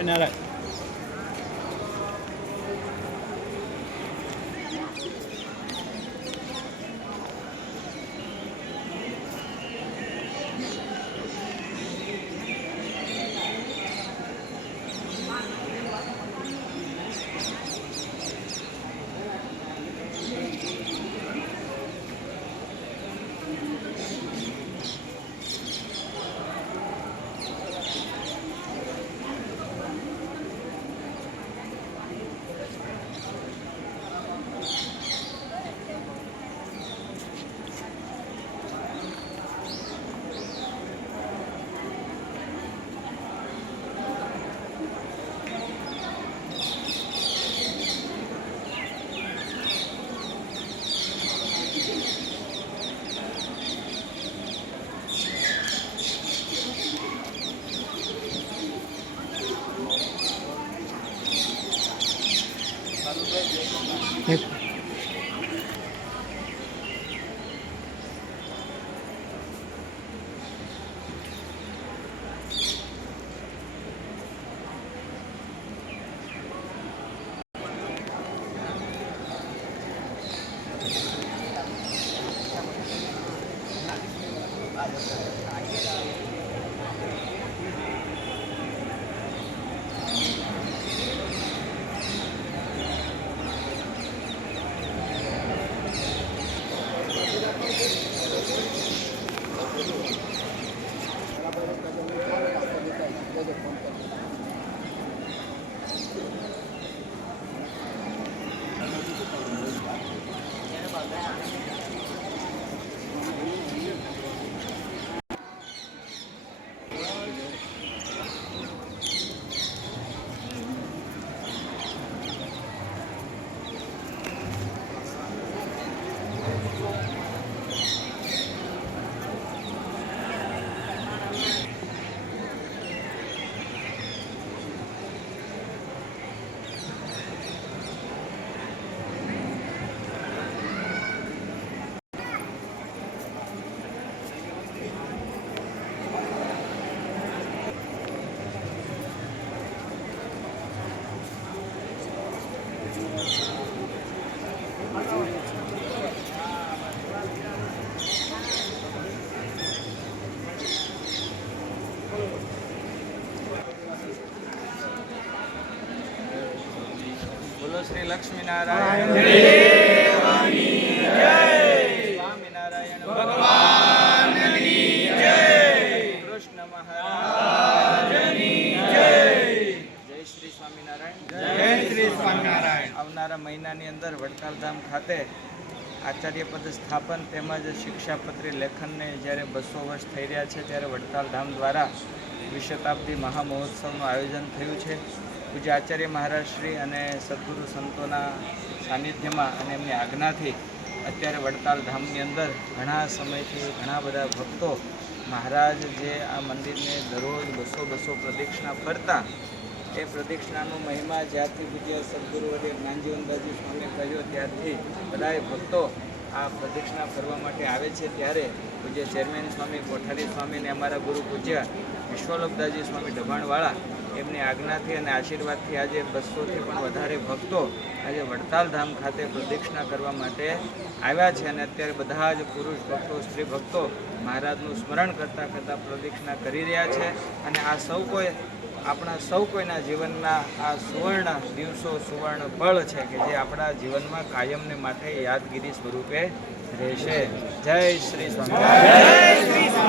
સ્વામિનારાયણ. બોલો શ્રી લક્ષ્મીનારાયણ દેવની જય, સ્વામિનારાયણ ભગવાનની જય, કૃષ્ણ મહારાજની જય. જય શ્રી સ્વામિનારાયણ. જય શ્રી સ્વામિનારાયણ. આવનારા મહિનાની અંદર વડતાલ ધામ ખાતે આચાર્ય પદ સ્થાપન તેમજ શિક્ષાપત્રી લેખનને જ્યારે 200 વર્ષ થઈ રહ્યા છે ત્યારે વડતાલ ધામ દ્વારા વિશતાબ્દી મહામહોત્સવનું આયોજન થયું છે. પૂજ્ય આચાર્ય મહારાજશ્રી અને સદગુરુ સંતોના સાનિધ્યમાં અને એમની આજ્ઞાથી અત્યારે વડતાલ ધામની અંદર ઘણા સમયથી ઘણા બધા ભક્તો મહારાજ જે આ મંદિરને દરરોજ 200 પ્રદક્ષિણા ફરતા, એ પ્રદક્ષિણાનો મહિમા જ્યારથી પૂજ્ય સદગુરુ જ્ઞાનજીવનદાસજી સ્વામી કહ્યો ત્યારથી બધાએ ભક્તો આ પ્રદક્ષિણા ફરવા માટે આવે છે. ત્યારે પૂજ્ય ચેરમેન સ્વામી કોઠારી સ્વામી અને અમારા ગુરુ પૂજ્ય વિશ્વલોકદાસજી સ્વામી ઢબાણવાળા એમની આજ્ઞાથી અને આશીર્વાદથી આજે 200થી પણ વધારે ભક્તો આજે વડતાલ ધામ ખાતે પ્રદક્ષિણા કરવા માટે આવ્યા છે. અને અત્યારે બધા જ પુરુષ ભક્તો, સ્ત્રી ભક્તો મહારાજનું સ્મરણ કરતાં કરતાં પ્રદક્ષિણા કરી રહ્યા છે. અને આ સૌ કોઈ આપણા સૌ કોઈના જીવનના આ સુવર્ણ દિવસો, સુવર્ણ પળ છે કે જે આપણા જીવનમાં કાયમને માટે યાદગીરી સ્વરૂપે રહેશે. જય શ્રી સ્વામિનારાયણ.